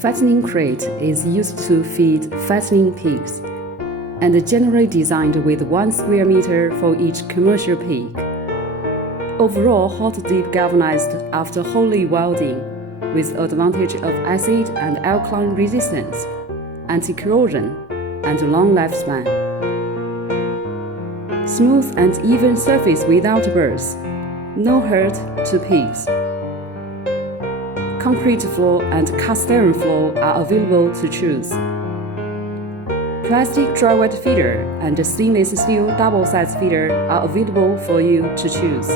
Fattening crate is used to feed fattening pigs and generally designed with 1 square meter for each commercial pig. Overall hot dip galvanized after Holy welding with advantage of acid and alkaline resistance, anti-corrosion, and long lifespan. Smooth and even surface without burrs, no hurt to pigs. Concrete floor and cast iron floor are available to choose. Plastic dry wet feeder and stainless steel double-size feeder are available for you to choose.